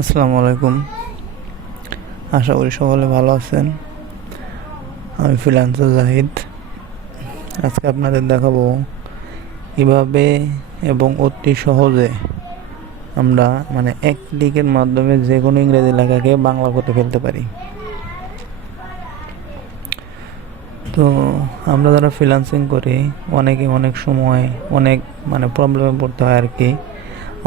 আসসালামু আলাইকুম। আশা করি সকলে ভালো আছেন। আমি ফ্রিল্যান্সার জাহিদ। আজকে আপনাদের দেখাবো কীভাবে এবং অতি সহজে আমরা এক ক্লিকের মাধ্যমে যে কোনো ইংরেজি লেখাকে বাংলা করতে ফেলতে পারি। তো আমরা যারা ফ্রিল্যান্সিং করি অনেকে অনেক সময় অনেক প্রবলেমে পড়তে হয় আর কি।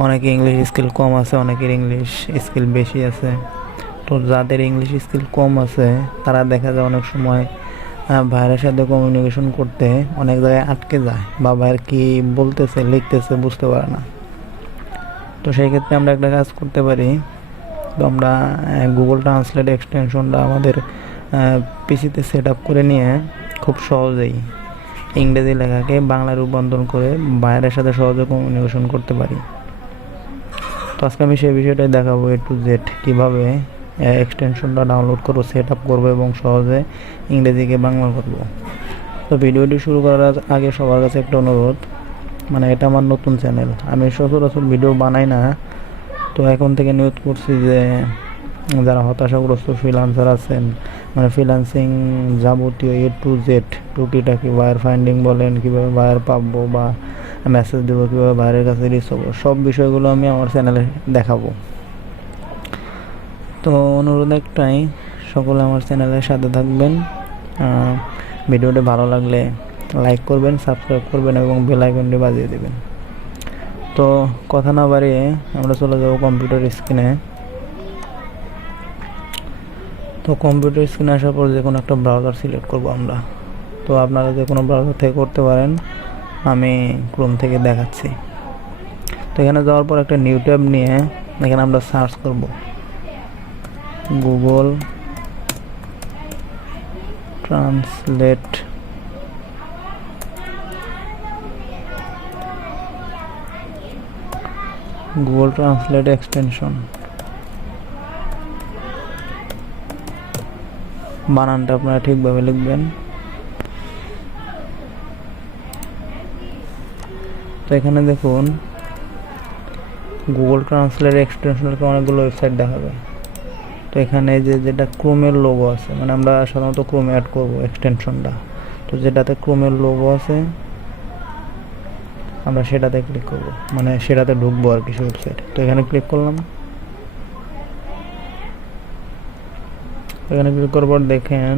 অনেকে ইংলিশ স্কিল কম আছে, অনেকের ইংলিশ স্কিল বেশি আছে। তো যাদের ইংলিশ স্কিল কম আছে তারা দেখা যায় অনেক সময় ভাইয়ের সাথে কমিউনিকেশন করতে অনেক জায়গায় আটকে যায় বা ভাইয়ের কী বলতেছে লিখতেছে বুঝতে পারে না। তো সেই ক্ষেত্রে আমরা একটা কাজ করতে পারি। তো আমরা গুগল ট্রান্সলেট এক্সটেনশনটা আমাদের পিসিতে সেট আপ করে নিয়ে খুব সহজেই ইংরেজি লেখাকে বাংলায় রূপান্তর করে বাইরের সাথে সহজে কমিউনিকেশন করতে পারি। তো আজকে আমি সেই বিষয়টাই দেখাবো A to Z কীভাবে এক্সটেনশনটা ডাউনলোড করবো, সেট আপ করবো এবং সহজে ইংরেজিকে বাংলা করবো। তো ভিডিওটি শুরু করার আগে সবার কাছে একটা অনুরোধ, এটা আমার নতুন চ্যানেল, আমি সচরাচর ভিডিও বানাই না। তো এখন থেকে নিউজ করছি যে যারা হতাশাগ্রস্ত ফ্রিল্যান্সার আছেন, ফ্রিল্যান্সিং যাবতীয় A to Z টুকিটাকি বায়ার ফাইন্ডিং বলেন, কীভাবে বায়ার পাবো বা মেসেজ দেবো, কীভাবে বাইরের কাছে রিচ হবো, সব বিষয়গুলো আমি আমার চ্যানেলে দেখাবো। তো অনুরোধ একটাই, সকলে আমার চ্যানেলের সাথে থাকবেন। ভিডিওটি ভালো লাগলে লাইক করবেন, সাবস্ক্রাইব করবেন এবং বেল আইকনটি বাজিয়ে দেবেন। তো কথা না বাড়িয়ে আমরা চলে যাব কম্পিউটার স্ক্রিনে। তো কম্পিউটার স্ক্রিনে আসার পর যে কোনো একটা ব্রাউজার সিলেক্ট করব আমরা। তো আপনারা যে কোনো ব্রাউজার থেকে করতে পারেন, আমি ক্রোম থেকে দেখাচ্ছি। তো এখানে যাওয়ার পর একটা নিউ ট্যাব নিয়ে এখানে আমরা সার্চ করব গুগল ট্রান্সলেট এক্সটেনশন। বানানটা আপনারা ঠিকভাবে লিখবেন। তো এখানে দেখুন গুগল ট্রান্সলেট এক্সটেনশনের অনেকগুলো ওয়েবসাইট দেখাবে। তো এখানে যেটা ক্রোমের লোগো আছে, আমরা সাধারণত ক্রোমে অ্যাড করবো এক্সটেনশনটা। তো যেটাতে ক্রোমের লোগো আছে আমরা সেটাতে ক্লিক করব, সেটাতে ঢুকবো আর কিছু ওয়েবসাইট। তো এখানে ক্লিক করলাম। এখানে ক্লিক করার পর দেখেন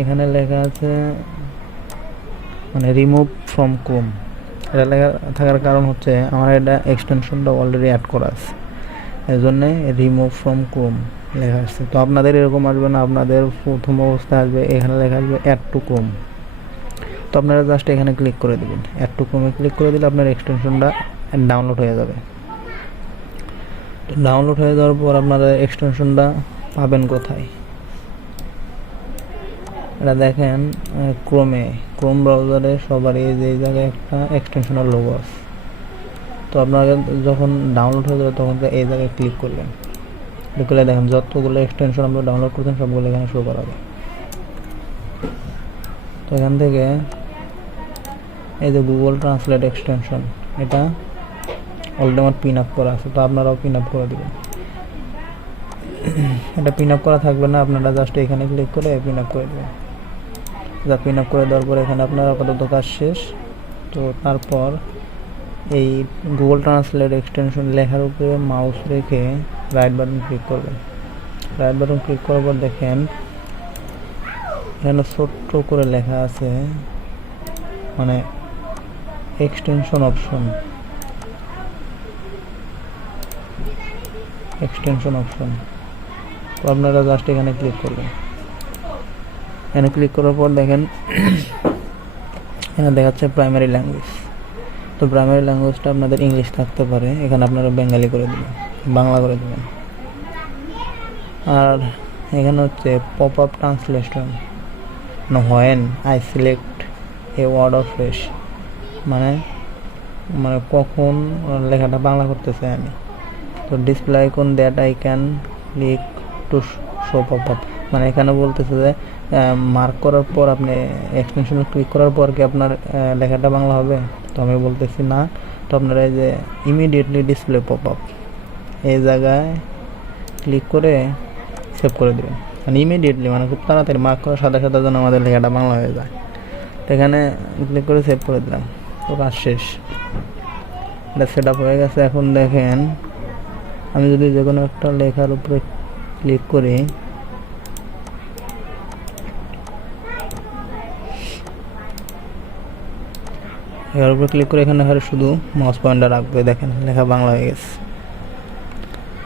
এখানে লেখা আছে রিমুভ ফ্রম ক্রোম। এটা লেখা থাকার কারণ হচ্ছে আমার এটা এক্সটেনশনটা অলরেডি অ্যাড করা আছে, এই জন্যে রিমুভ ফ্রম ক্রোম লেখা আসছে। তো আপনাদের এরকম আসবে না, আপনাদের প্রথম অবস্থায় আসবে এখানে লেখা আসবে অ্যাড টু ক্রোম। তো আপনারা জাস্ট এখানে ক্লিক করে দেবেন। অ্যাড টু ক্রোমে ক্লিক করে দিলে আপনার এক্সটেনশনটা ডাউনলোড হয়ে যাবে। ডাউনলোড হয়ে যাওয়ার পর আপনারা এক্সটেনশনটা পাবেন কোথায়, এটা দেখেন ক্রোম ব্রাউজারে সবারই যে জায়গায় একটা এক্সটেনশনের লোগো আছে। তো আপনারা যখন ডাউনলোড হয়ে যাবে তখন এই জায়গায় ক্লিক করবেন। ক্লিক করলে দেখেন যতগুলো এক্সটেনশন আমরা ডাউনলোড করছেন সবগুলো এখানে শো করাবে। তো এখান থেকে এই যে গুগল ট্রান্সলেট এক্সটেনশন, এটা অলরেডি আমার পিন আপ করা আছে। তো আপনারাও পিন আপ করে দেবেন। এটা পিন আপ করা থাকবে না, আপনারা জাস্ট এখানে ক্লিক করে পিন আপ করে দেবেন। যা পিন আপ করে দেওয়ার পর এখানে আপনার আপাতত কাজ শেষ। তো তারপর এই গুগল ট্রান্সলেট এক্সটেনশন লেখার উপরে মাউস রেখে রাইট বাটন ক্লিক করবেন। রাইট বাটন ক্লিক করার পর দেখেন এখানে ছোট্ট করে লেখা আছে এক্সটেনশন অপশন। তো আপনারা জাস্ট এখানে ক্লিক করবেন। এখানে ক্লিক করার পর দেখেন এখানে দেখাচ্ছে প্রাইমারি ল্যাঙ্গুয়েজ। তো প্রাইমারি ল্যাঙ্গুয়েজটা আপনাদের ইংলিশ থাকতে পারে, এখানে আপনারা বেঙ্গালি করে দেবেন, বাংলা করে দেবেন। আর এখানে হচ্ছে pop up translation when I select a word of phrase, কখন লেখাটা বাংলা করতে চাই আমি। তো display icon that I can click to show pop up, এখানে বলতেছে যে মার্ক করার পর আপনি এক্সটেনশনে ক্লিক করার পর কি আপনার লেখাটা বাংলা হবে। তো আমি বলতেছি না, তো আপনারা এই যে ইমিডিয়েটলি ডিসপ্লে পপ আপ এই জায়গায় ক্লিক করে সেভ করে দেবেন, মানে ইমিডিয়েটলি, মানে খুব তাড়াতাড়ি মার্ক করার সাথে সাথে যেন আমাদের লেখাটা বাংলা হয়ে যায়। তো এখানে ক্লিক করে সেভ করে দিলাম, তো কাজ শেষ, এটা সেট আপ হয়ে গেছে। এখন দেখেন আমি যদি যে কোনো একটা লেখার উপরে ক্লিক করি, এর উপরে ক্লিক করে এখানে শুধু মাউস পয়েন্টার রাখবে, দেখেন লেখা বাংলা হয়ে গেছে।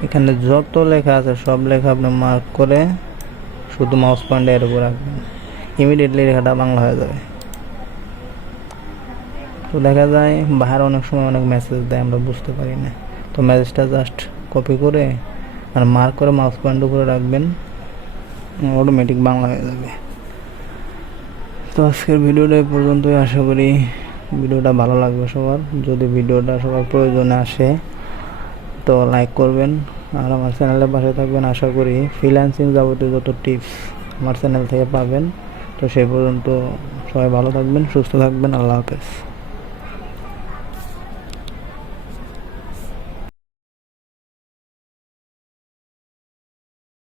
এখানে যত লেখা আছে সব লেখা আপনি মার্ক করে শুধু মাউস পয়েন্টার এর উপর রাখবেন, ইমিডিয়েটলি লেখাটা বাংলা হয়ে যাবে। তো দেখা যায় বাইরে অনেক সময় অনেক মেসেজ দেয়, আমরা বুঝতে পারি না, তো মেসেজটা জাস্ট কপি করে আর মার্ক করে মাউস পয়েন্ট উপরে রাখবেন, অটোমেটিক বাংলা হয়ে যাবে। তো আজকের ভিডিওটা এই পর্যন্তই, আশা করি ভিডিওটা ভালো লাগবে সবার। যদি ভিডিওটা সবার প্রয়োজনে আসে তো লাইক করবেন আর আমার চ্যানেলের পাশে থাকবেন। আশা করি ফ্রিল্যান্সিং যাবতীয় যত টিপস আমার চ্যানেল থেকে পাবেন। তো সেই পর্যন্ত সবাই ভালো থাকবেন, সুস্থ থাকবেন, আল্লাহ হাফেজ।